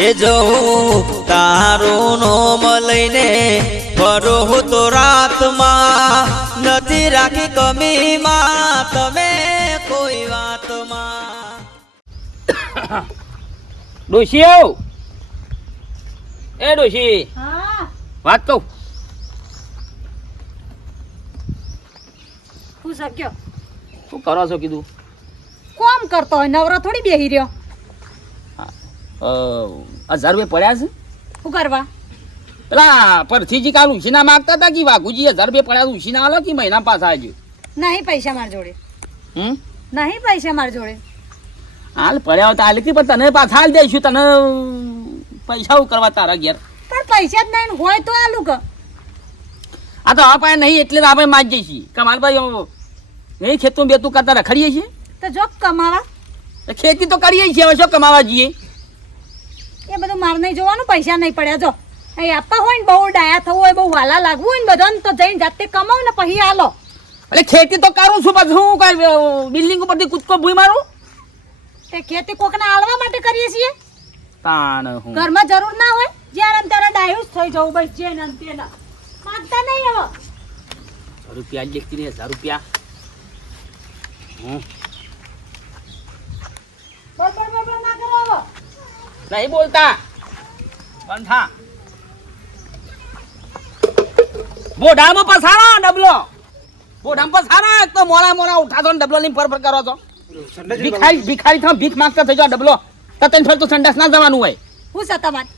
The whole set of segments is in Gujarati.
એ જવું તારું નોમ લઈને ફરો તો રાતમાં નથી રાખી કમીમાં તમે કોઈ વાતમાં. ડોશી આવ. એ ડોશી વાત કહું. હું શક્યો શું કરો છો કીધું? કોમ કરતો હોય નવરો થોડી બેહી રહ્યો. અ, હજાર રૂપિયા પડ્યા છે? શું કરવા? પેલા પરથીજી કાલ ઉછીના માગતા હતા કે વાઘુજી હજાર રૂપિયા પડ્યા ઉછીના આલો કે મહિના પાછા આવજો નહીં પૈસા માર જોડે. હમ? નહીં પૈસા માર જોડે. હાલ પડ્યા હતા હાલ પણ તને પાછા હાલ દઈશું તને પૈસા હું કરવા તારા ઘેર? પણ પૈસા જ નહીં હોય તો આલું ક. આ તો આ પાસે નહીં એટલે આપણે માજ જઈશી. કમાલ ભાઈ નહીં ખેતું બેતું કરતા રખડીએ છીએ? તો જો કમાવા. ખેતી તો કરીએ છીએ હવે શું કમાવા જઈએ? એ બધું માર નહીં જોવાનું પૈસા નહીં પડ્યા. જો એ આપવા હોય ને બહુ ડાયા થવું હોય બહુ વાલા લાગવું હોય ને બધાને તો જઈને જાતે કમાવ ને પછી હાલો. એટલે ખેતી તો કરું છું પછી હું કઈ બિલ્ડિંગ ઉપરથી કૂદકો ભૂઈ મારું? તે ખેતી કોકને હાલવા માટે કરીએ છીએ? તાણ હું. ઘરમાં જરૂર ના હોય? જ્યારે ને ત્યારે ડાયું જ થઈ જવું બસ જે ને તેના. માગતા નહીં હવે રૂપિયા લેખતી નહીં હજાર રૂપિયા. હમ. બરોબર બોલ ના કરો હવે નહીં બોલતા. થા બોઢામાં પસારો ડબલો. બોઢામાં પસારો તો મોરા મોરા ઉઠાતો ને ડબલો લઈને પર પર કરો છો. ભિખારી ભિખારી થા ભીખ માંગતા થઈ જાઓ ડબલો. તો તને ફર તો સંડાસ ના જવાનું હોય. હું છે તમારે?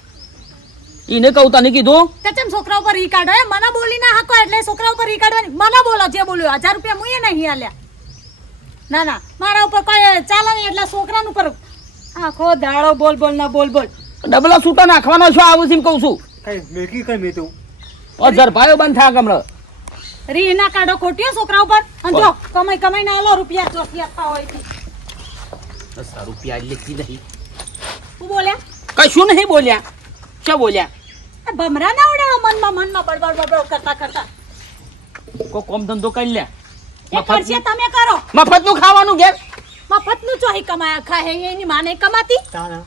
એને કહું તને કીધું. કે ચમ છોકરા ઉપર ઈ કાઢો? એ મને બોલી ના હકો એટલે છોકરા ઉપર ઈ કાઢવાની. મને બોલો જે બોલ્યો હજાર રૂપિયા મુએ નહીં આલ્યા. ના ના. મારા ઉપર કોઈ ચાલે નહીં એટલે છોકરાનું ઉપર આખો દાડો બોલ બોલ ના બોલ બોલ. ડબલા સૂટા નાખવાનો છો આવું છે કહું છું. કઈ મેકી કઈ મેં તું ઓ ઝરભાયો બંધ થા કમળ રી ના કાઢો ખોટીઓ છોકરા ઉપર? અને જો કમાઈ કમાઈ ના આલો રૂપિયા ચોથી આપવા હોયથી. દસ રૂપિયા લેતી નહીં. હું બોલ્યા? કશું નહીં બોલ્યા. શું બોલ્યા? ભમરા ના ઉડે મનમાં મનમાં બળબળ બડબડ કરતા કરતા. કો કોમ ધંધો કરી લે. એ ખર્ચે તમે કરો. મફતનું ખાવાનું ઘેર. મફતનું ચોહી કમાયા ખાય એની માને કમાતી? તાના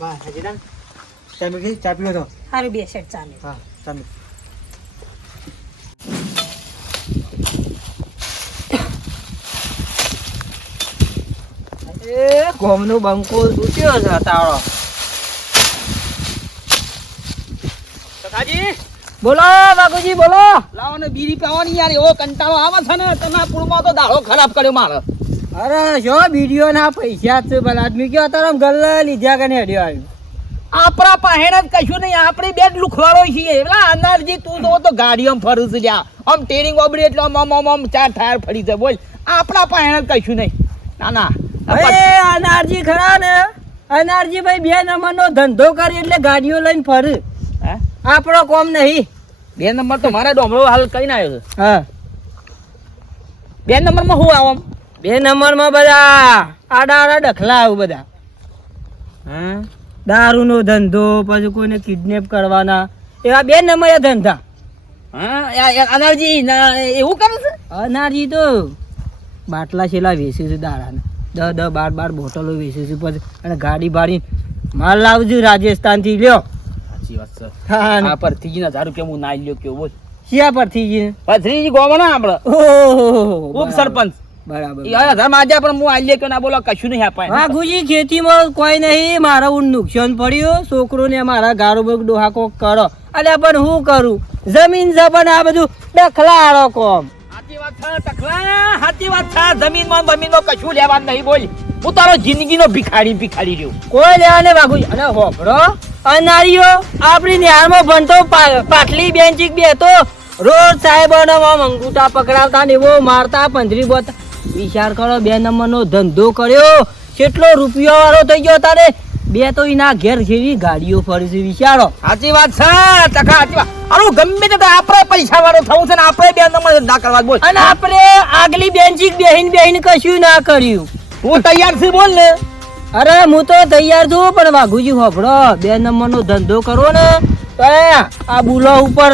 વાહ હજીરામ તમે કે ચા પીવો તો. હારું બે સેટ ચાલે. હા ચાલે. એ ગોમનો બંકો તૂટ્યો છે તાળો સખાજી બોલો બાપુજી બોલો. લાવો ને બીડી પાવાની યાર એવો કંટાળો આવે છે ને તમારા પુળમાં તો દાડો ખરાબ કર્યો મારો. અરે જો બીડીઓ ના પૈસા છે ભલા આદમી કયો તારા ગલ્લા લીધા કે હેડ્યો આવ્યું આપણા પહેણ જ કશું નહીં આપણે બે જ લુખવાળો છીએ. એટલે અનારજી તું તો તો ગાડીઓમાં ફરું છું લ્યા. આમ ટેરિંગ ઓબડી એટલે આમ આમ આમ ચાર ટાયર ફરી જાય. બોલ આપણા પહેણ જ કશું નહીં. ના ના. અરે અનારજી ખરા ને? અનારજી ભાઈ બે નંબરનો ધંધો કરી એટલે ગાડીઓ લઈને ફરે? આપણો કોમ નહીં. બે નંબર તો મારા ડોમરો હાલ કરીને આવ્યો છે. હા. બે નંબરમાં હું આવો બે બે નંબરમાં બધા આડા આડા ડખલા આવું બધા. હા? દારૂનો ધંધો પછી કોઈને કિડનેપ કરવાના. એવા બે નંબર ધંધા. હા? અનારજી એવું કરે છે? અનારજી તો બાટલા છેલ્લા વેચે છે દાડાના. દસ દસ બાર બાર બોટલો વેચે છે પછી અને ગાડી ભાડી માલ લાવજો રાજસ્થાનથી. લ્યો. સાચી વાત છે. આ પર ત્રીજી હજાર રૂપિયા હું ના લ્યો કેવો બોલ શિયા પરથી જ પથરીજી ગોમો ના આપણે ઉપ સરપંચ. બરાબર એ આજે પણ હું આઈ કે ના બોલો કશું નહીં અપાય હા ગુજી ખેતીમાં કોઈ નહીં. મારા નુકસાન પડ્યું. છોકરો ને મારા ગારો બગ ડોહાકો કરો. અલ્યા પણ હું કરું? જમીન જમીન આ બધું ડખલાડો કોમ. સાચી વાત છે વાત છે જમીનમાં બમીનમાં કશું લેવા નહીં બોલ. હું તારો જિંદગીનો ભિખારી ભિખારી રહ્યો. કોઈ લેવા ને વાગુ અને હોભળો. અનારીઓ આપણી નિહાળમાં ભણતો પાટલી પાટલી બે બેતો રોજ સાહેબોને અંગૂઠા પકડાવતા ને એવો મારતા પંદરી બોતા. વિચાર કરો બે નંબરનો ધંધો કર્યો. કેટલો રૂપિયો વાળો થઈ ગયો તારે? બે તો એના ઘેર જેવી ગાડીઓ ફરી છે વિચારો. સાચી વાત છે ટકા સાચી વાત. અરે ગમે તે આપણે પૈસા વાળો થવું છે ને આપણે બે નંબર ધંધા કરવા બોલ. અને આપણે આગલી બેન્ચિક બેહીન બેહીન કશું ના કર્યું. હું તૈયાર છું બોલ ને. અરે હું તો તૈયાર છું પણ વાઘુજી હોભળો. બે નંબરનો ધંધો કરો ને. તો એ આ બુલો ઉપર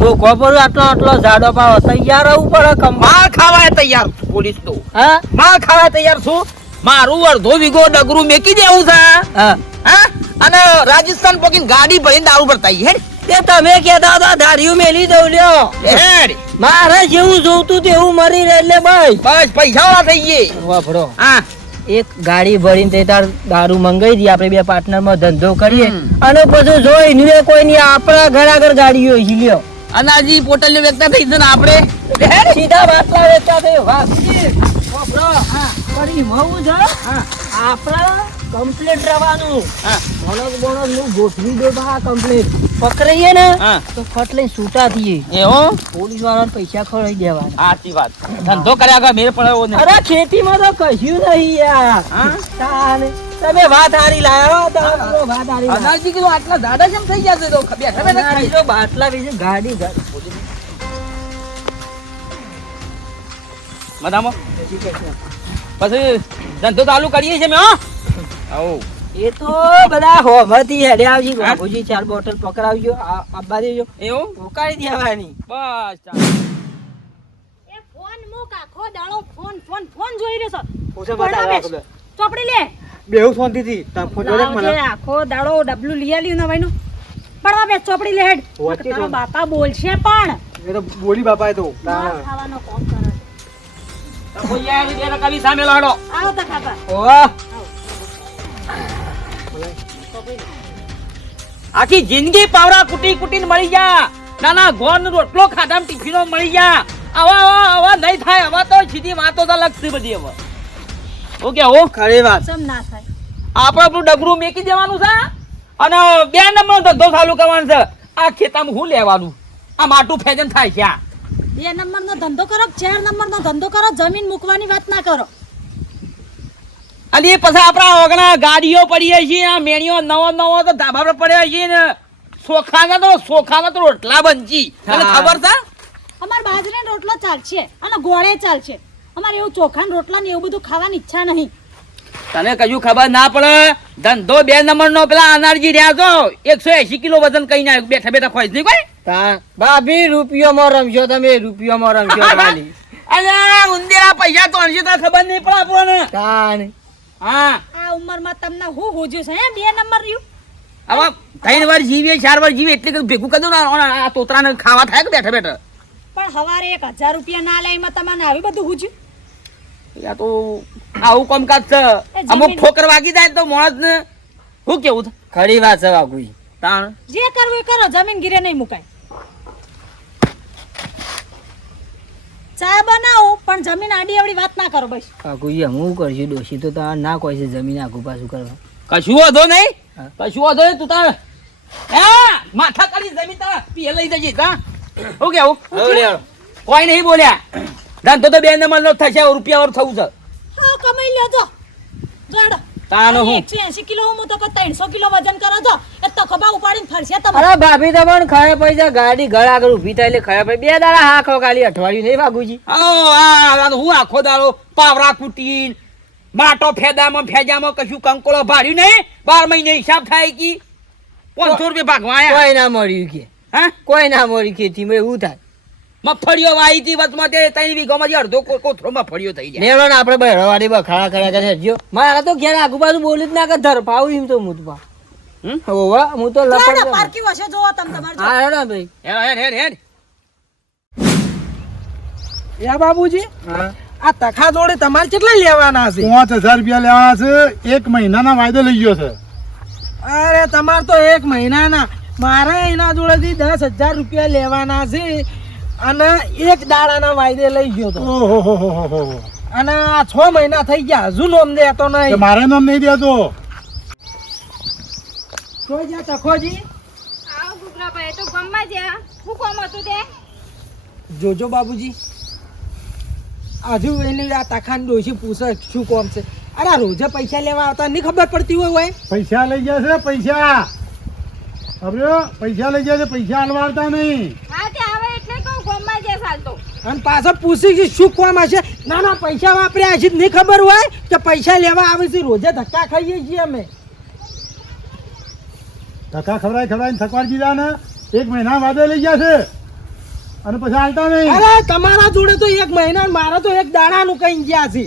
ધોકો પર આટલો આટલો ઝાડો પાવો તૈયાર આવું પડે માર ખાવા તૈયાર પોલીસ તો. હા? માર ખાવા તૈયાર છું. મારું અડધો વીઘો ડગરું મેકી દેવું છે. હા. હા? અને રાજસ્થાન પોકીને ગાડી ભરીને દારૂ ભરતા હેડ. તે તમે કહેતા હતા ધાર્યું મેલી દઉં લ્યો. મારે જેવું જોવતું તેવું મરી રહે એટલે ભાઈ બસ પૈસા વાળા થઈ ગયે. વાપરો હા. એક ગાડી ભરીને તે તાર દારૂ મંગાઈ દઈએ આપણે બે પાર્ટનરમાં ધંધો કરીએ. અને પછી જોઈ ને કોઈ નહીં આપણા ઘર આગળ ગાડીઓ હિલ્યો અને અનાજી પોટલ ને વેચતા થઈ છે ને આપણે. સીધા વાસલા વેચતા થઈ વાપરી વાપરો. ફરી મવું છે આપણા કમ્પ્લીટ રહેવાનું. હા. બોનસ બોનસનું ગોઠવી દો બા કમ્પ્લીટ પકડાઈએ ને તો ફટ લઈને છૂટા થઈએ એવો? પોલીસ વાળાને પૈસા ખવડાવી દેવાના. સાચી વાત. ધંધો કર્યા આગળ મેળ પડ્યો ને અરે ખેતીમાં તો કહ્યું નહીં યાર. તાને તમે વાત હારી લાયો તમે વાત હારી અનાજી કીધું આટલા જાડા કેમ થઈ જશે તો? બેઠા બેઠા ખાઈ તો બાટલા ગાડી ગાડી મધામાં પછી ધંધો ચાલુ કરીએ છીએ મેં આવો. એ તો બધા હોમથી હેડે આવજી બાપુજી ચાર બોટલ પકડાવજો આ- દેજો. એવું? ઉકાળી દેવાની બસ ચાલો. એ ફોન મૂક આખો દાડો ફોન ફોન ફોન જોઈ રહ્યો છો. પૂછે બતાવ ચોપડી લે. બેહુ ફોન દીધી તા ફોન જોડે મને. આખો દાડો ડબલું લઈ આલ્યું ના ભાઈનું પડવા બે ચોપડી લે હેડ. તારો બાપા બોલશે પણ. એ તો બોલી બાપાએ તો. ખાવાનો કોમ કરે. સામે લાડો આવો તો ઓહ આખી જિંદગી પાવરા કુટી કુટીને મળી ગયા. નાના ગોન રોટલો ખાધા ટિફિનો મળી ગયા. આવા આવા આવા નહીં થાય આવા તો સીધી વાતો તો લગતી બધી હવે. ઓકે ઓ ખરી વાત. સમ ના થાય. આપણે આપણું ડગરું મેકી દેવાનું છે અને બે નંબર ધંધો ચાલુ કરવાનો છે. આ ખેતામાં હું લેવાનું? આ માટું ફેજન થાય છે આ બે નંબરનો ધંધો કરો કે ચાર નંબરનો ધંધો કરો જમીન મૂકવાની વાત ના કરો. અલી એ પછી આપણા ઓગણા ગાડીઓ પડીએ છીએ આ મેણીઓ નવો નવો તો ધાબા પર પડ્યા છીએ ને. સોખાના તો સોખાના તો રોટલા બનજી. તને ખબર છે? અમાર બાજરીનો રોટલો ચાલશે અને ગોળે ચાલશે. અમારે એવું ચોખા ને રોટલા ને એવું બધું ખાવાની ઈચ્છા નહીં. તને કજું ખબર ના પડે? ધંધો બે નંબર નો પેલા અનારજી રહ્યા છો. એકસો એસી કિલો વજન કઈ ના બેઠા બેઠા ખોઈ નહીં કોઈ? તા ભાભી રૂપિયોમાં રમશો તમે રૂપિયોમાં રમશો ખાલી. અરે ઉંદેરા પૈસા તો અણસી તો ખબર નહીં પડે આપણને. તાન હા. આ ઉંમરમાં તમને હું હોજ્યું છે હે? બે નંબર રહ્યું? હવે ત્રણ વાર જીવીએ ચાર વાર જીવીએ એટલે ભેગું કરી દઉં આ તોતરાને ખાવા થાય કે બેઠા બેઠા? પણ હવારે એક હજાર રૂપિયા ના લે એમાં તમને આવી બધું હુજ્યું યા તો આવું કામકાજ છે. અમુક ઠોકર વાગી જાય તો માણસ ને શું કેવું ખરી વાત છે વાઘુજી. તાણ. જે કરવું એ કરો જમીન ગીરે નહીં મુકાય. ચા બનાવો પણ જમીન આડી આવડી વાત ના કરો બસ. એ હું કરશું ડોશી? તો તાર ના કોઈ છે જમીન આખું પાછું કરવા. કશું વાંધો નહીં. કશું વાંધો નહીં તું તાર. હા માથા કરી જમીન તારા. પીએ લઈ જજે તા હું કેવું કોઈ નહીં બોલ્યા. ધંધો તો બે નંબર નો થશે રૂપિયા વાળું થવું છે. હા કમાઈ લ્યો તો જોડો તાનો હું? એકસો એસી કિલો હું તો ત્રણસો કિલો વજન કરો છો? એ તો ખભા ઉપાડીને ફરશે તમે અરે ભાભી તો પણ ખયા પૈસા ગાડી ઘર આગળ ઊભી થાય એટલે ખયા પૈસા બે દાડા આખો ખાલી અઠવાડિયું નહીં વાગુજી. આવો, આ હું આખો દાડો પાવરા કુટીન માટો ફેદામાં ફેજામાં કશું કંકોળો ભાડ્યું નહીં? બાર મહિને હિસાબ થાય કી? પાંચસો રૂપિયા ભાગવા આયા? કોઈ ના મળ્યું કે. હા? કોઈ ના મળ્યું ખેતીમાં એવું થાય. મગફળીઓ વાઈ હતી વચમાં તે ત્રણ વીઘામાં અડધો કો- કોથળો મગફળીઓ થઈ જાય. નેવડો ને આપણે બહેરવાડી બખાડા કર્યા કરે જો મારા તો ઘેર આગુ બાજુ બોલી જ ના કે ધર પાવું એમ તો હમ? હોવા હું તો લપડ પારકી હશે જો તમ તમાર જો. હા હેડો ભાઈ. હેડ હેડ હેડ. યા બાબુજી હા. આ તખા જોડે તમારે કેટલા લેવાના છે? પાંચ હજાર રૂપિયા લેવાના છે એક મહિનાના વાયદો લઈ ગયો છે. અરે તમારે તો એક મહિનાના. મારે એના જોડેથી દસ હજાર રૂપિયા લેવાના છે. અને એક દાડાના વાયદે લઈ ગયો તો. ઓહો હો હો હો હો. અને આ છ મહિના થઈ ગયા હજુ નોમ દેતો નહીં. મારે નોમ નહીં દેતો? જોઈ જા તખોજી? આવો ગુગરાભાઈ તો ગામમાં જ્યાં. શું કામ હતું તે? જોજો બાબુજી. હજુ એની આ તખાની ડોશી પૂછે શું કોમ છે. અરે રોજે પૈસા લેવા આવતા નહીં ખબર પડતી હોય હોય? પૈસા લઈ ગયા છે પૈસા. હવે પૈસા લઈ ગયા છે પૈસા હલવાડતા નહીં. હા તે આવે અને પાછો પૂછી છે શું કોમ હશે? ના ના પૈસા વાપર્યા હશે. નહીં ખબર હોય કે પૈસા લેવા આવે છે રોજે ધક્કા ખાઈએ છીએ અમે. ધક્કા ખવડાય ખવડાય થકવાડ દીધા ને. એક મહિના વાદે લઈ ગયા છે. અને પછી હાલતા નહીં. અરે તમારા જોડે તો એક મહિના મારા તો એક દાડાનું કઈ ગયા છે.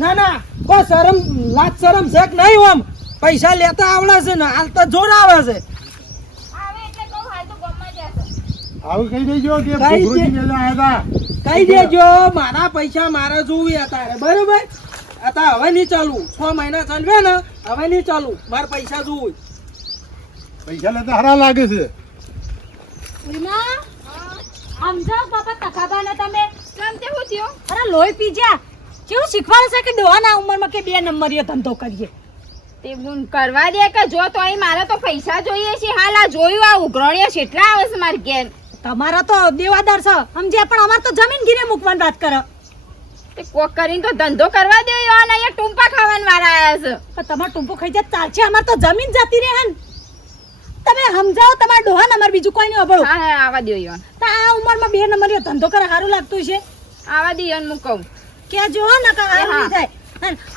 ના ના કોઈ શરમ લાજ શરમ છે કે નહીં ઓમ? પૈસા લેતા આવડે છે ને હાલ તો જોર આવે છે આવે એટલે કહું હાલ તો ગામમાં જશે આવું કહી દેજો કે ભોગરોજી મેલા આવ્યા હતા. કહી દેજો મારા પૈસા મારા જોવું અત્યારે બરોબર? અત્યારે હવે નહીં ચાલુ છ મહિના ચાલવે ને હવે નહીં ચાલુ મારે પૈસા જોવું. પૈસા લેતા હારા લાગે છે. સમજાવ બાપા તમે. કેમ તે હું થયું? અરે લોહી પી જા. કેવું શીખવાડે છે કે ડોહાના ઉંમરમાં કે બે નંબરીયો ધંધો કરીએ? તે બુન કરવા દે કે જો તો અહીં મારે તો પૈસા જોઈએ છે. હાલ આ જોયું આ ઉઘરણીઓ કેટલા આવે છે મારે ઘેર? તમારા તો દેવાદાર છે. સમજ્યા પણ અમાર તો જમીન ગીરે મૂકવાની વાત કરો. તે કોક કરીને તો ધંધો કરવા દે યો અને અહીંયા ટુંપા ખાવાના વાળા આવ્યા છે. પણ તમારે ટુંપો ખાઈ જાય ચાલશે અમાર તો જમીન જતી રહે ને તમે સમજાવો તમારા ડોહાને નંબર બીજું કોઈ નહીં અબળો હા હા આવા દે યો તો આ ઉંમરમાં બે નંબર ધંધો કરે સારું લાગતું છે. આવા દે યો હું કહું. કે જો ને કે આ થાય.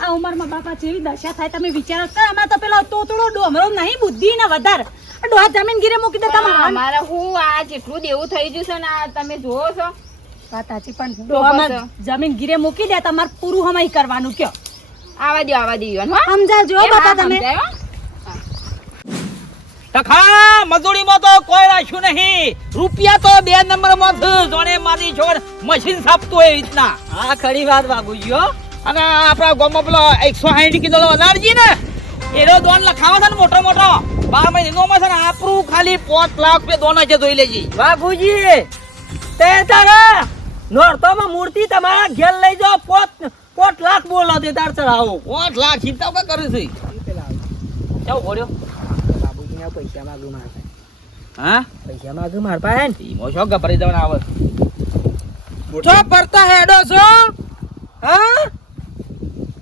આ ઉંમરમાં બાપા જેવી દશા થાય તમે વિચારો તો અમારે તો પેલો તોતડો ડોમરો નહીં બુદ્ધિ ને વધારે. ડોહા જમીન ગીરે મૂકી દે પણ મારા હું આ જેટલું દેવું થઈ ગયું છે ને તમે જોવો છો. વાત સાચી પણ ડોહામાં જમીન ગીરે મૂકી દે તમારે પૂરું હમાઈ કરવાનું કયો. આવા દો આવા દો યો હો સમજાવજો બાપા તમે. તખા હો. ટકા મજૂરીમાં તો કોઈ રાખ્યું નહીં. રૂપિયા તો બે નંબરમાં જોણે મારી છોડ મશીન સાપતું હોય એ રીતના. આ ખરી વાત બાબુજી અને આપણા ગામમાં પેલો એકસો સાઠ કિલો અનારજી ને એનો દોન લખાવો છે ને મોટો મોટો. બાર મહિનામાં છે ને આપણું ખાલી પાંચ લાખ રૂપિયા દોન છે જોઈ લેજી. બાપુજી તે તારા નોરતોમાં મૂર્તિ તમારા ઘેર લઈ જાઓ પોત પોત લાખ બોલો તે તાર ચડાવો પાંચ લાખ ચિંતા કા કરે છે? કેવું ભર્યો બાબુજીને પૈસા માંગુ માર. હા? પૈસા માંગુ માર પાસે ને. ઈમો શોખ ગભરાઈ જવાના આવે. મોટો. પડતા હેડો છો હા?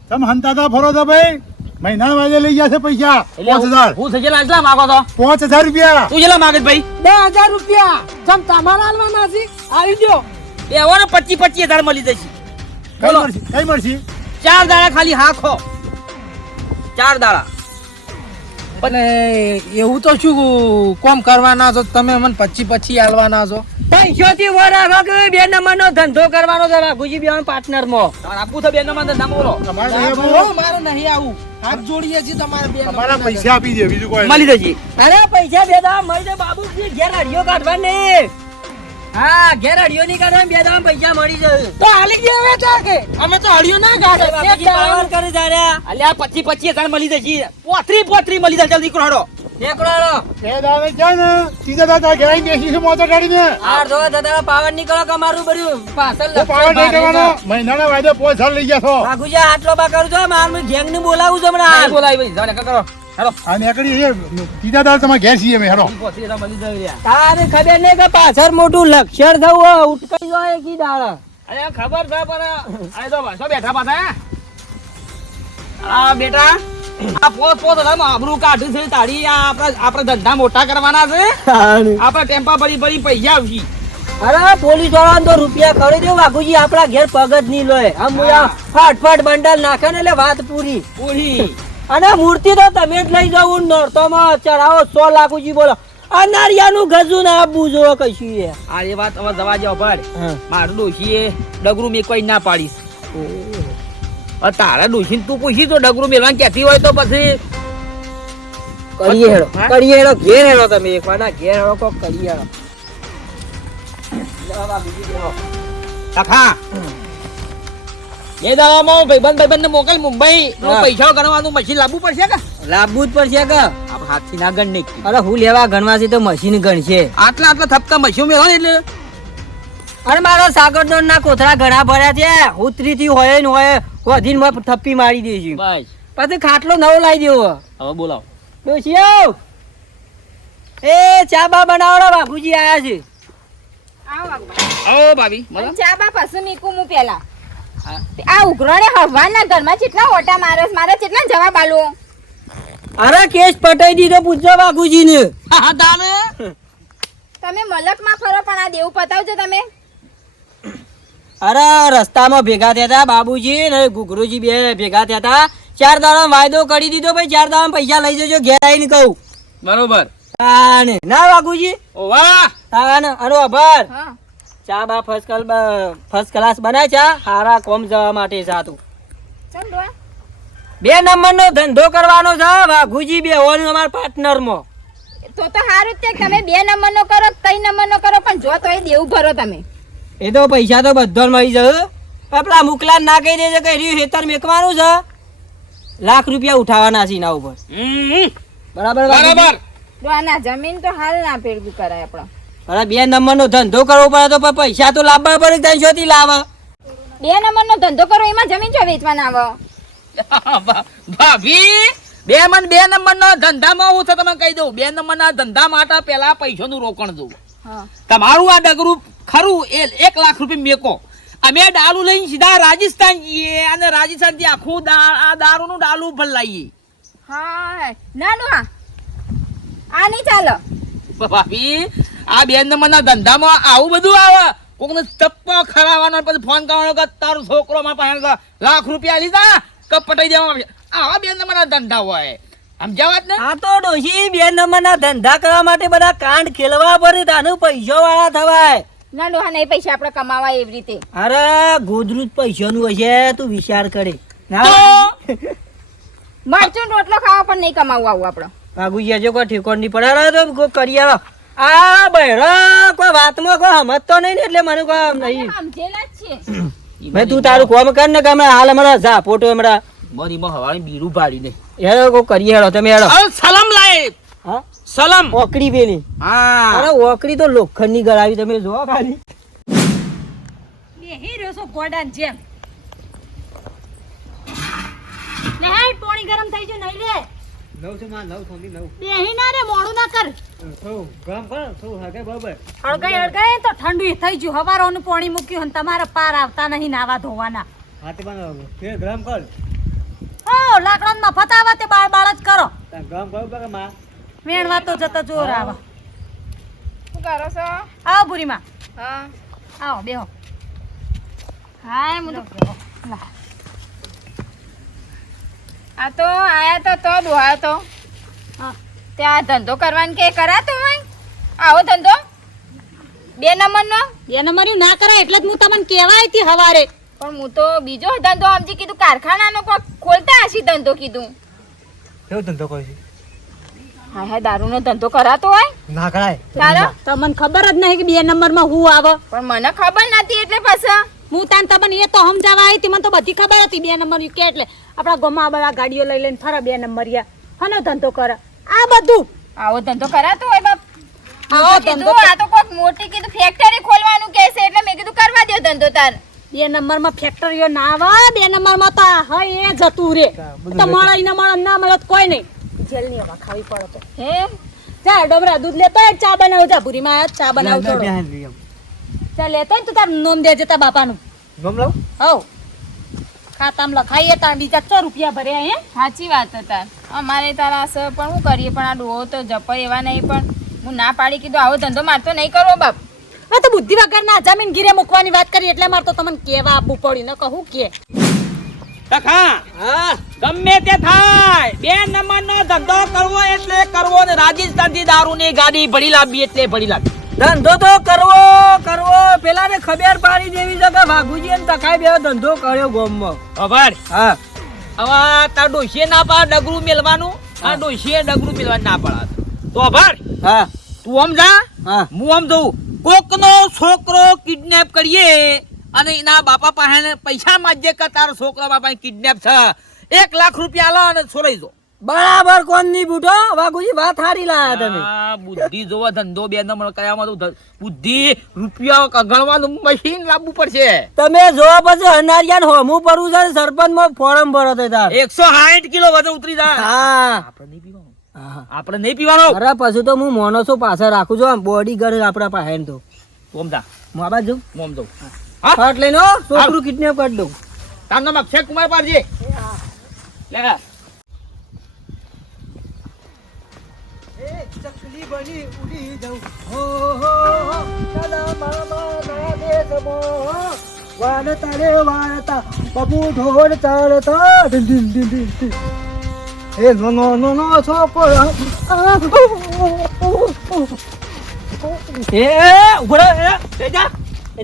તમે હંતાતા ફરો છો ભાઈ? મહિના વાજે લઈ જશે પૈસા. પાંચ હજાર. હું સજેલા આટલા માગો તો પાંચ હજાર રૂપિયા. તું જેલા માગે ભાઈ? બે હજાર રૂપિયા. જમ તમારા હાલવાના છે આવી ગયો. એવો ને પચી પચી હજાર મળી જશે. કઈ બોલો. મળશે? કઈ મળશે? ચાર દાડા ખાલી હાખો. ચાર દાડા. પણ એવું તો શું કોમ કરવાના છો? તમે મને પચી પચી આલવાના છો? પૈસોથી વર રાખો કે બે નંબરનો ધંધો કરવાનો છે? ગુજી બે પાર્ટનરમાં. તો બે નંબર ધંધા બોલો? મારે નહીં આવું. હાથ જોડીએ છીએ તમારે બે તમારા પૈસા આપી દે બીજું કોઈ મળી જશે અરે પૈસા બે દા મળી બાબુ બાબુજી ઘેર અડિયો કાઢવાની. હા ઘેર અડિયો નહીં કાઢવા બે દામ પૈસા મળી જાય. તો હાલી ગયા હવે તા કે. અમે તો હળિયો ના કાઢે પાવર કરે જારે અલ્યા. પછી પછી હજાર મળી જશે. પોત્રી પોત્રી મળી જશે જલ્દી હાડો. ને આર દાદા પાવર નીકળો અમારું બધું પાછળ પાવર નહીં મહિનાના વાયદે લઈ જશો બાબુજી આટલો બા કરું છો મારું ગેંગ ને બોલાવું છું હમણાં. બોલાય ભાઈ જાને કરો. હાડો એ ત્રીજા દાડે તમારે ઘેર છીએ હેડો. તારે ખબર નહીં કે પાછળ મોટું લક્ષણ થવું ઉટકાઈ જાય કી દાડા? અરે ખબર છે પણ આ તો બેઠા પાછા આ બેટા આ પોત પોત હજારમાં આબરૂ કાઢ્યું છે તારી આ આપણા આપણા ધંધા મોટા કરવાના છે. આપણે ટેમ્પા ભરી ભરી પૈસા આવશે અરે પોલીસ વાળાને તો રૂપિયા કરી દો બાપુજી આપણા ઘેર પગ જ નહીં લોય આમ મુયા ફાટફાટ બંડલ નાખે ને એટલે વાત પૂરી. પૂરી. અને મૂર્તિ તો તમે જ લઈ જવું નોરતોમાં ચડાવો સો લાખુજી બોલો. આ નારિયાનું ગજુ ના આપવું જો કશું એ. આ એ વાત હવે જવા જાવ ભાડ મારું ડોશીએ ડગરું મેં કોઈ ના પાડીશ. તારા ડોશીને તું પૂછી તો ડગરું મેળવાનું કહેતી હોય તો પછી. કરીએ હેડો કરીએ હેડો ઘેર હેડો તમે એક વાર. ના ઘેર હેડો કોક કરીએ હેડો. લખા એ દાવામાં ભાઈબંધ ભાઈબંધ મોકલ મુંબઈ. નું પૈસા ગણવાનું મશીન લાવવું પડશે કે? લાવવું જ પડશે કે. હાથથી ના ગણ અરે હું લેવા ગણવાથી તો મશીન ગણશે. આટલા આટલા થપકા મશીન મેળવો ને એટલે. અને મારા સાગર ના કોથળા ઘણા ભર્યા છે. ઉતરી થી હોય ને હોય. વધીને માં થપ્પી મારી દેજો. બસ. પછી ખાટલો નવો લાવી દેવો હવે બોલાવો. ડોશી આવ. એ ચા બા બનાવડો બાપુજી આયા છે. આવો. ભાભી ચા બા પાછું નીકું હું પેલા. આ ઉઘરણે હવાના ઘરમાં કેટલા ઓટા મારે? મારે કેટલા જવાબ આલો. અરે કેસ પટાઈ દીધો પૂછજો બાપુજીને. હા તાને તમે મલકમાં ફરો પણ આ દેવું પતાવજો તમે. અરે રસ્તામાં ભેગા થયા હતા બાબુજી ને ઘુઘરુજી બે ભેગા થયા હતા. ચાર દાડા વાયદો કરી દીધો ભાઈ ચાર દાડા પૈસા લઈ જજો ઘેર આવીને કહું. બરોબર. તાને ના બાબુજી. ઓ વાહ! તાને અરે આભાર. ચા બા ફર્સ્ટ કલ ફર્સ્ટ ક્લાસ બનાય ચા હારા કોમ જવા માટે સાતું? બે નંબરનો ધંધો કરવાનો છે વાઘુજી બે હોવાનું અમારા પાર્ટનરમાં તો તો સારું જ છે કે તમે બે નંબર નો કરો કઈ નંબર નો કરો પણ જો તો એ દેવું ભરો તમે. એ તો પૈસા તો બધો મળી જશે પેલા મુકલા ના કહી દેજે કે રહ્યું હેતર મેકવાનું છે. લાખ રૂપિયા ઉઠાવવાના છે એના ઉપર. બરાબર બરાબર. તો આના જમીન તો હાલ ના ભેગું કરાય આપણો. અરે બે નંબરનો ધંધો કરવો પડે તો પૈસા તો લાવવા પડે ત્યાં શોથી લાવે. બે નંબર નો ધંધો કરો એમાં જમીન જો વેચવાના આવો? ભાભી. બે મન બે નંબર નો ધંધામાં હું છે તમે કહી દઉં. બે નંબર ના ધંધા માટે પેલા પૈસાનું રોકાણ દઉં તમારું આ ડગરું ખરું એ એક લાખ રૂપિયા મેકો. અમે ડાલુ લઈને સીધા રાજસ્થાન જઈએ અને રાજસ્થાનથી આખું આ દારૂનું ડાલુ ભર લાવીએ હા ના ના આ. આ નહીં ચાલો. ભાભી આ બે નંબરના ધંધામાં આવું બધું આવે. કોકને ચપ્પા ખરાવાનો પછી ફોન કરવાનો કે તારો છોકરો મારા પાસે લાખ રૂપિયા લીધા કે પટાઈ દેવા આવા બે નંબરના ધંધા હોય. સમજાવત ને? આ તો ડોશી બે નંબરના ધંધા કરવા માટે બધા કાંડ ખેલવા પડે તાનું પૈસો વાળા થવાય. ના નહીં પૈસા આપણે કમાવા એવી રીતે. અરે ગોદરું જ પૈસાનું હશે તું વિચાર કરે. મરચું રોટલો ખાવા પણ નહીં કમાવું આવું આપણે. ભાગુજી હજુ કોઈ ઠેકોર નહીં પડે. અરે તો કોઈ કરી આવો. આ બહેરો કોઈ વાતમાં કોઈ સમજતો નહીં ને એટલે મને કોઈ નહીં. સમજેલા જ તું તારું કોમ કર ને કે હમણાં હાલ હમણાં જા ફોટો હમણાં મારી માં હવાણી બીરું પાડીને હેડો કોઈ કરીએ હેડો તમે હેડો સલામ સલમ લાય હા? સલમ. ઓકડી પેલી હા. અરે ઓકડી તો લોખંડની ગળાવી તમે જોવો ખાલી. બેહી રહ્યો છો ગોડાન જેમ. લે પોણી ગરમ થઈ ગયું નહીં લે. નવ છે માં નવ થોડી નવ બેહી ના રે મોડું ના કર. થો ગામ પર થો હાગે બબર હળગાઈ હળગાઈ તો ઠંડુ થઈ ગયું. હવારોનું પોણી મૂક્યું અને તમારા પાર આવતા નહીં નાવા ધોવાના. હાથે બનાવો ફેર ગ્રામ કર. હો લાકડામાં ફતાવા તે બાળ બાળ જ કરો. ગામ કર બરાબરમાં? વેણવા તો જતો જોર આવા. શું કરો છો? આવો પુરીમાં હા. આવો બેહો. હા મુ તો આ તો આયા તો તો દોહા તો. હા. ત્યાં ધંધો કરવાનો કે કરાતો હોય? આવો ધંધો. બે નંબરનો. બે નંબર્યું ના કરાય એટલે જ હું તમને કહેવાય હતી હવારે. પણ હું તો બીજો ધંધો સમજી કીધું કારખાનાનો કોક ખોલતા હશી ધંધો કીધું. કેવો ધંધો કરે છે હા હા દારૂનો ધંધો કરાતો હોય? ના કરાય. તારો તમને ખબર જ નહીં કે બે નંબરમાં હું આવે. પણ મને ખબર નથી એટલે પાછા. હું તાન તમને એ તો સમજાવવા આવી હતી મને તો બધી ખબર હતી બે નંબર કે એટલે. આપણા ગામમાં બધા ગાડીઓ લઈ લઈને ફરે બે નંબરિયા હનો ધંધો કરે? આ બધું. આવો ધંધો કરાતો હોય બાપ. આવો ધંધો આ તો કોક મોટી કીધું ફેક્ટરી ખોલવાનું કે છે એટલે મેં કીધું કરવા દે ધંધો તાર. બે નંબરમાં ફેક્ટરીઓ ના આવે બે નંબરમાં તો આ હા એ જતું રે. તો મળે ને મળે ના મળે કોઈ નહીં. જેલની હવા ખાવી પડે તો. હે? જા ડોબરા દૂધ લેતો હોય ચા બનાવ. જા ભૂરીમાં ચા બનાવ થોડો. ચા લેતો હોય ને તો તાર નોમ દેજે તાર બાપાનું. નોમ લાવ? હવ. ખાતામાં લખાઈએ તાર બીજા સો રૂપિયા ભર્યા હે સાચી વાત હતા તાર. અમારે તારા હશે પણ શું કરીએ પણ આ ડોહો તો જપાય એવા નહીં પણ હું ના પાડી કીધું આવો ધંધો મારતો નહીં કરવો બાપ. આ તો બુદ્ધિ વગર ના જમીન ગીરે મૂકવાની વાત કરી એટલે મારે તો તમને કેવા આપવું પડ્યું ને કહું કે. હા. ગમે તે થાય. બે નંબર નો ધંધો કરવો એટલે કરવો ને રાજસ્થાનથી દારૂ ની ગાડી ભરી લાવવી એટલે ભરી લાવવી. ધંધો તો કરવો કરવો. પેલા ને ખબર પાડી દેવી છે કે ભાગુજી ને તકાઈ બે ધંધો કર્યો ગોમમાં. ખબર હા. હવે તાર ડોસીએ ના પાડ ડગરું મેલવાનું? આ ડોસીએ ડગરું મેલવાનું ના પાડ. તો ખબર હા. તું આમ જા. હા. હું આમ જઉં. કોકનો છોકરો કિડનેપ કરીએ. અને એના બાપા પાસે પૈસા માંગીએ કે તારો છોકરો બાપા કિડનેપ છે. એક લાખ રૂપિયા લો અને છોડાઈ દો. બરાબર કોણની બુઢો? વાઘુજી વાત હારી લાયા તમે. બુદ્ધિ જોવા ધંધો બે નંબર કયામાં તો બુદ્ધિ રૂપિયા ગણવાનું મશીન લાવવું પડશે. તમે જોવા પછી હનારિયાન હોમું પડવું છે સરપંચમાં ફોરમ ભરો તો તાર. એકસો સાઠ કિલો વજન ઉતરી જાય. હા. આપણે નહીં પીવાનું. આપણે નહીં પીવાનો. અરે પછી તો હું મોનસો પાછળ રાખું છું આમ બોડી ગર્ડ આપણા પાસે તો. આમ જા. આ બાજુ? હું હા. ફાટ લઈને હો, છોકરું કિડનેપ કરી દઉં. તારું નામ અક્ષય કુમાર પારજી લે ચકલી બની ઉડી જવું હો હો હો. ચાલા મામા ના દેશમાં વાળતા રે વાળતા બબુ ઢોર ચાલતા ડીન ડીન ડીન ડીન. એ નો નો નો નો છોકરો એ એ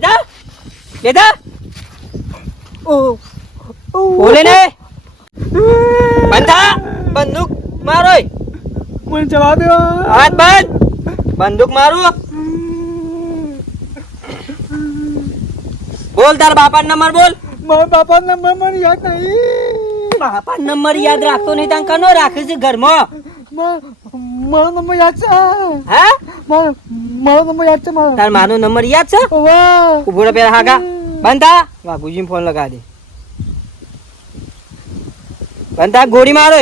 ઓ બોલે ને. બંધા? બંદૂક મારો મને જવા દો? હાથ બંધ. બંદૂક મારું. બોલ તાર બાપા નંબર બોલ. મારા બાપા નંબર મને યાદ નહીં. બાપા નંબર યાદ રાખતો નહીં તાન કનો રાખે છે ઘરમાં? મા- મારો નંબર યાદ છે. હા? મારો નંબર યાદ છે મારો. તાર મારો નંબર યાદ છે? ઊભો રહે પેલા હાગા. બંધા. વાઘુજી ફોન લગા દે. બંધા ગોળી મારો.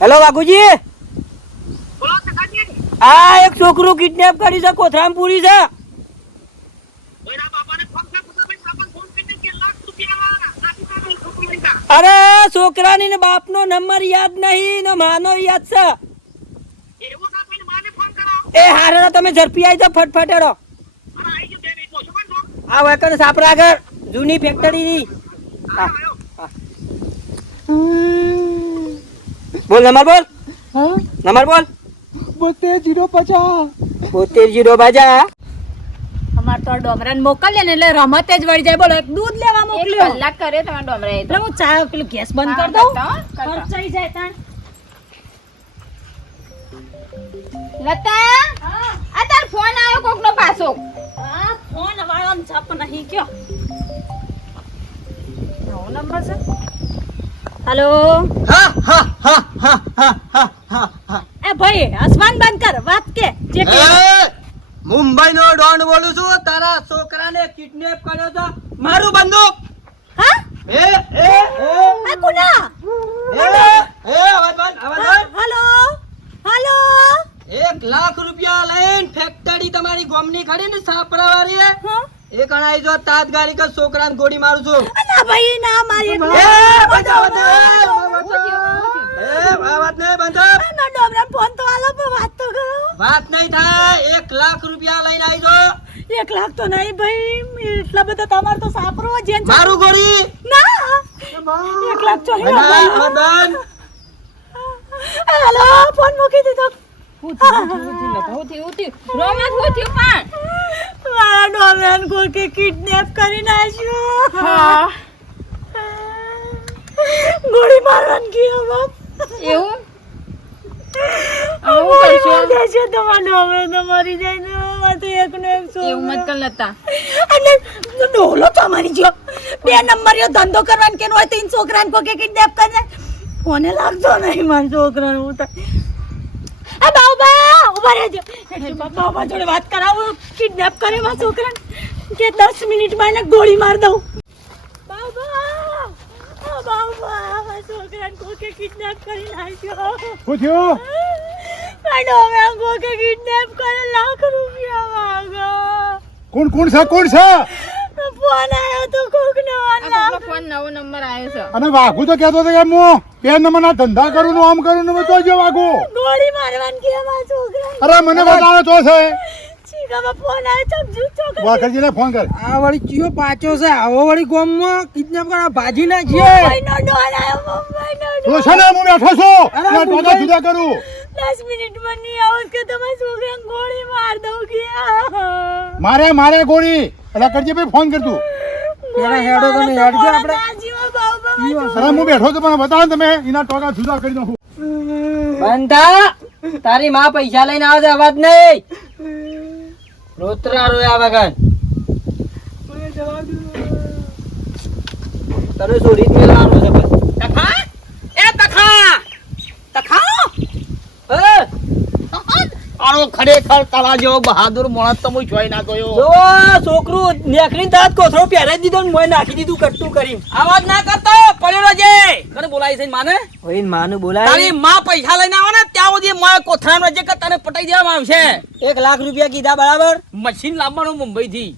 હેલો વાઘુજી. આ એક છોકરું કિડનેપ કરી છે કોથરામ પૂરી છે. અરે છોકરાની ને બાપનો નંબર યાદ નહીં ને માનો યાદ છે. એ હારે તમે ઝડપી આવી જાઓ ફટફટ હેડો. આ વેકન સાપરા આગળ જૂની ફેક્ટરી ની. હા, હા. બોલ નંબર બોલ. હા નંબર બોલ. બોતેર જીરો પચાસ. બોતેર જીરો બાજા અમાર તો ડોમરાને મોકલીએ ને એટલે રમતે જ વળી જાય. બોલો એક દૂધ લેવા એક મોકલ્યો. કલાક કરે તમારા ડોમરા એટલે હું ચા પેલું ગેસ બંધ કરી દઉં. ખર્ચાઈ જાય તાણ. લતા આ તાર ફોન આવ્યો કોકનો પાછો. હા ફોન વાળાનો જપ નહીં કયો. નવો નંબર છે? હેલો? એ ભાઈ હસવાન બંધ કર વાત કે જે કે મુંબઈ નો ડોન બોલું છું તારા છોકરાને કિડનેપ કર્યો તો મારું બંદૂક. હા? એ એ એ. કુના? એ એ અવાજ બંધ અવાજ બંધ. હેલો? હેલો? એક લાખ રૂપિયા લઈને ફેક્ટરી તમારી ગોમની ખડી ને સાપરા વાળી એ કણાઈ જો તાત્કાલિક જ છોકરાને ગોળી મારું છું. ના ભાઈ ના મારી એ બધા બધા એ વાત નહીં બંધો. ના ડોબરા ફોન તો આલો પણ વાત તો કરો. વાત નહીં થાય એક લાખ રૂપિયા લઈને આવીજો એક લાખ તો નહીં ભાઈ એટલા બધા તમારે તો સાપરો જેન મારું ગોળી. ના એક લાખ તો હેલો ફોન મૂકી દીધો. ગોળી મારવાનું ગયો બાપ તમારા જાય ને તો એક મત કર લતા અને ડોલો તો મરી ગયો બે નંબરીઓ ધંધો કરવાનો કે હોય તો ઈન છોકરાને કોઈ કે કિડનેપ કરે કોને લાગતો નહીં મારા છોકરાને હું એ બાબા ઊભા રહેજો. બાબા જોડે વાત કરાવો. કિડનેપ કરે મારા છોકરાને. કે દસ મિનિટમાં એને ગોળી માર દઉં. બાબા આ બાબા છોકરાને કોઈ કે કિડનેપ કરી નાખ્યો. શું થયું મેડમ અમે કોઈ કે કિડનેપ કરે લાખ રૂપિયા માંગો. કોણ કોણ છે કોણ છે? ફોન આવ્યો તો કોક નો આ ફોન નવો નંબર આવ્યો છે. અને વાઘુ તો કહેતો હતો કે હું બે નંબરના ધંધા કરું ને આમ કરું ને તો જો વાઘુ. ગોળી મારવાની કે મારા છોકરા. અરે મને બતાવે તો છે. ફોન આવ્યો વાઘરજીને ફોન કર. આ વળી પાછો છે? આવો વળી ગોમમાં કિડનેપ કરા ભાજી ના છે તું છે ને હું બેઠો છું? અરે ટોકા જુદા કરું. દસ મિનિટમાં નહીં આવો કે તમે છોકરાને ગોળી માર દઉં કે મારે મારે ગોળી. એટલે કરજે ભાઈ ફોન કર તું. પેલા હેડો તમે હેડજો આપણે. સરા હું બેઠો તો પણ બતાવો તમે એના ટોકા જુદા કરી નાખું. બંધા તારી માં પૈસા લઈને આવજે અવાજ નહીં. રોતરા રોયા વગર. તને છોડી જ મેળવાનું છે તખા? એ તખા! તખા હે? આનો ખરેખર તારા જેવો બહાદુર માણસ તો હું જોઈ ના ગયો છોકરું નેકરી તાત કોથળો પહેરાઈ દીધો ને મોય નાખી દીધું કટ્ટું કરી. આવાજ ના કરતો પડ્યો જે કને બોલાય છે માને? ઓય માનું બોલાય. તારી માં પૈસા લઈને આવે ને ત્યાં સુધી મોય કોથરાનો જે કે તને પટાઈ દેવામાં આવશે. એક લાખ રૂપિયા કીધા બરાબર? મશીન લાવવાનું મુંબઈ થી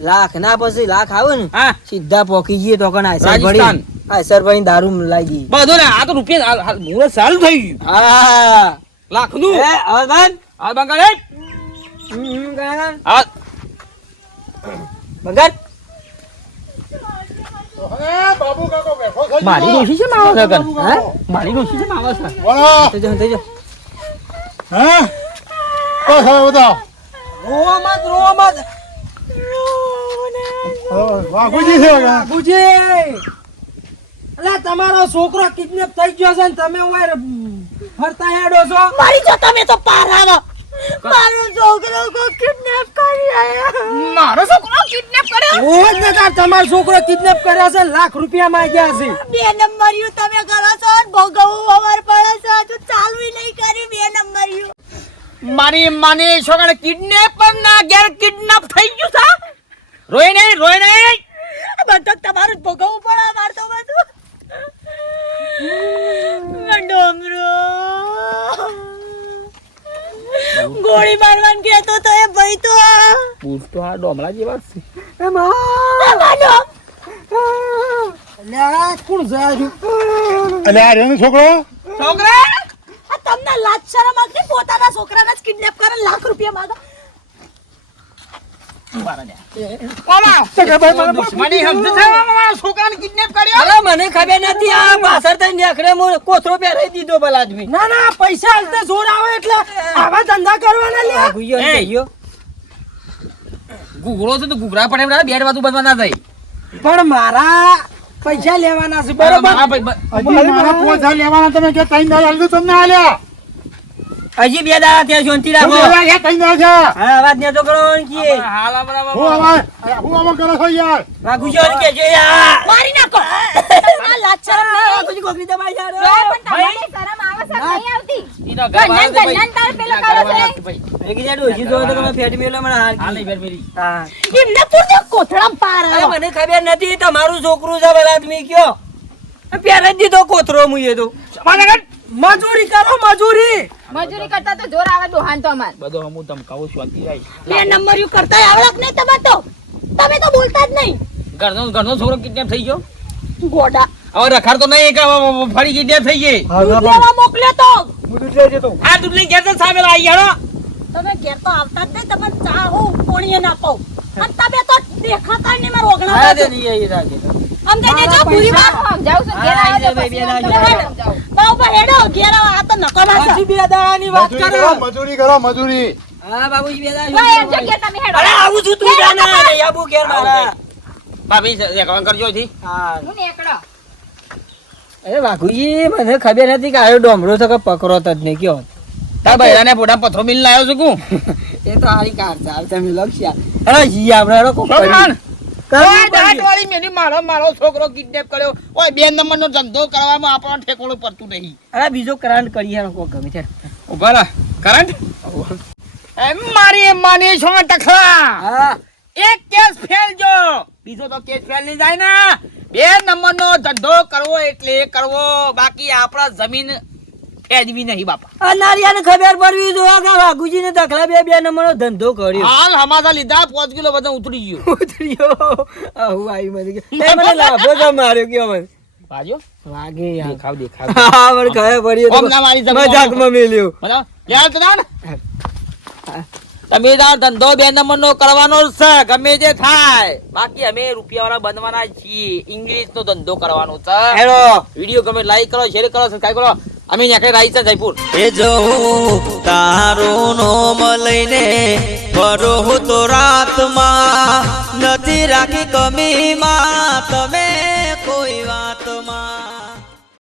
લાખ ના પછી લાખ આવે ને હા. સીધા પોકી જઈએ તો કણ રાજસ્થાન. ભરી આયસર ભાઈ દારૂ લાગી બધો ને આ તો રૂપિયા હાલ- સારું થઈ ગયું. હા. લાખનું બંધ આ બંગાળે આ. બંગાળ. મારી ડોશી છે માવા છે કન? હા? મારી ડોશી છે માવા હે? બતાવો. રોવા મત, રોવા મત. વાઘુજી છે તમારો છોકરો કિડનેપ થઈ ગયો છે ને તમે ઓય ફરતા હેડો છો. મારી જો તમે તો પારાવા. મારો છોકરો કો કિડનેપ કરી આયા. મારો છોકરો કિડનેપ કર્યો? ઓય ને તાર તમારો છોકરો કિડનેપ કર્યો છે લાખ રૂપિયા માંગ્યા છે. બે નંબરિયું તમે કરો છો ભોગવું ભોગવવું પડે છે હજુ ચાલવી નહીં કરી બે નંબરિયું મારી માને છોકરા કિડનેપ ના ગેર કિડનેપ થઈ ગયું છે રોઈ નહીં રોઈ નહીં. બધું તમારું ભોગવું ભોગવવું પડે મારે તો બધું. ડોમરો ગોળી મારવાન કહેતો તો એ ભાઈ તો પૂછ તો આ ડોમલા જેવા છે. માનો. અલ્યા કોણ જાય આ રહ્યો છોકરો? છોકરા? આ તમને લાજ શરમ આવતી પોતાના છોકરાને જ કિડનેપ કરે લાખ રૂપિયા માંગે. દુશ્મની સમજે છે મારા છોકરાને કિડનેપ કર્યો? અરે મને ખબર નથી આ પાછળ થઈ નીકળે હું કોથરો પહેરાઈ દીધો પેલા આદમી. ના ના પૈસા જોર આવે. એટલે આવા ધંધા કરવાના લ્યા. ગુયો. ને ગયો ગુગળો છે તો ગુગરા પડે એમ બેડ વાતું બનવા ના થાય. પણ મારા પૈસા લેવાના છે બરોબર? મારા હજાર લેવાના તમે કે ત્રણ ના આલ્યું તમને આલ્યા? હજી બે દાડા ત્યાં શાંતિ રાખો. લેવા કઈ ત્રણ છે હા અવાજ ને તો કરો કે હાલ બરાબર હું આવા હું આવા કરો છો યાર? આ ગુજો કે જે યાર મારી નાખો. આ લાજ શરમ નહીં પછી કોકરી દબાઈ યાર પણ તમને શરમ આવે સર નહીં આવતી? ઈનો ઘર બહાર તાર. પેલો કરો છે. દે જાડો હજી તો તમે ફેટ મેલો મને હાલ હાલ બેડ મેરી. હા. એમને પૂછો કોથળામાં પાર અરે મને ખબર નથી તમારું છોકરું છે ભલા તમે કયો. પહેરાઈ જ દીધો કોથરો મુયે તો. મજૂરી કરો મજૂરી. મજૂરી કરતા તો જોર આવે દોહાન તો અમાર. બધો હું છું શાંતિ રાખ. બે નંબરિયું કરતા આવડક નહીં તમે તો. તમે તો બોલતા જ નહીં. ઘરનો ઘરનો છોકરો કિડનેપ થઈ ગયો? ગોડા. હવે રખાર તો નહીં કે ફરી કિડનેપ થઈ ગઈ. દૂધ લેવા મોકલ્યો તો. હું દૂધ લઈ જતો. આ દૂધની ઘેર તો સામે આવી હેડો. તમે ઘેર તો આવતા જ નહીં તમે ચા હું કોણીએ ના પાઉં. અને તમે તો દેખાતા નહીં મારો ઓગણા દે નહીં આવી રાખે. અમને દેજો પૂરી વાત સમજાવું છું ઘેર આવે તો. બાઉ પર હેડો ઘેર આવો, આ તો નકો છે. હજી બે દાડાની વાત કરો. મજૂરી કરો મજૂરી. હા બાબુજી બે દાડા ભાઈ, એમ જો ઘેર તમે હેડો. અરે આવું છું તું જાને આબુ ઘેર મારા. ભાભી રેકવર કરજો થી હા. હું નીકળો. અરે વાઘુજી મને ખબર નથી કે આયો ડોમરો છે કે પકરો જ નહીં કયો. તારા બૈરાને પોતા પથરો મિલ લાવ્યો છું કું. એ તો હારી કાર ચાલ તમે લક્ષ્યા અરે જી આપણે હેડો કોક દાંતવાળી મેલી મારો મારો છોકરો કિડનેપ કર્યો. ઓય બે નંબરનો ધંધો કરવામાં આપણો ઠેકોણું પડતું નહીં. અરે બીજો કરંટ કરી ગમે છે. ઊભા કરંટ એમ મારી માની છો ટખલા હા. એક કેસ ફેલ જો. બીજો તો કેસ ફેલ નહીં જાય ને. બે નંબરનો ધંધો કરવો એટલે કરવો. બાકી આપણા જમીન ફેજવી નહીં બાપા. અનારિયાને ખબર પડવી જો કે વાઘુજીને દખલા બે બે નંબરનો ધંધો કર્યો. હાલ હમાસા લીધા પાંચ કિલો બધા ઉતરી ગયું. ગયો આહુ આવી મને કે મને લાભો તો માર્યો કયો મને બાજો વાગે યાર. દેખાવ દેખાવ. હા મને ખબર પડી ઓમ ના મારી. મજાકમાં મેલ્યો. બરાબર? યાર તો ના. તમે તાર ધંધો બે નંબર નો કરવાનો છે ગમે તે થાય. બાકી અમે રૂપિયા વાળા બનવાના છીએ. ઇંગ્લિશ નો ધંધો કરવાનો છે. હેલો વીડિયો ગમે લાઈક કરો શેર કરો સબસ્ક્રાઇબ કરો. અમે ત્યાં રાઈ છે જયપુર. એ જવું તારું નોમ લઈને ફરો હું તો રાતમાં. નથી રાખી કમીમાં તમે કોઈ વાતમાં.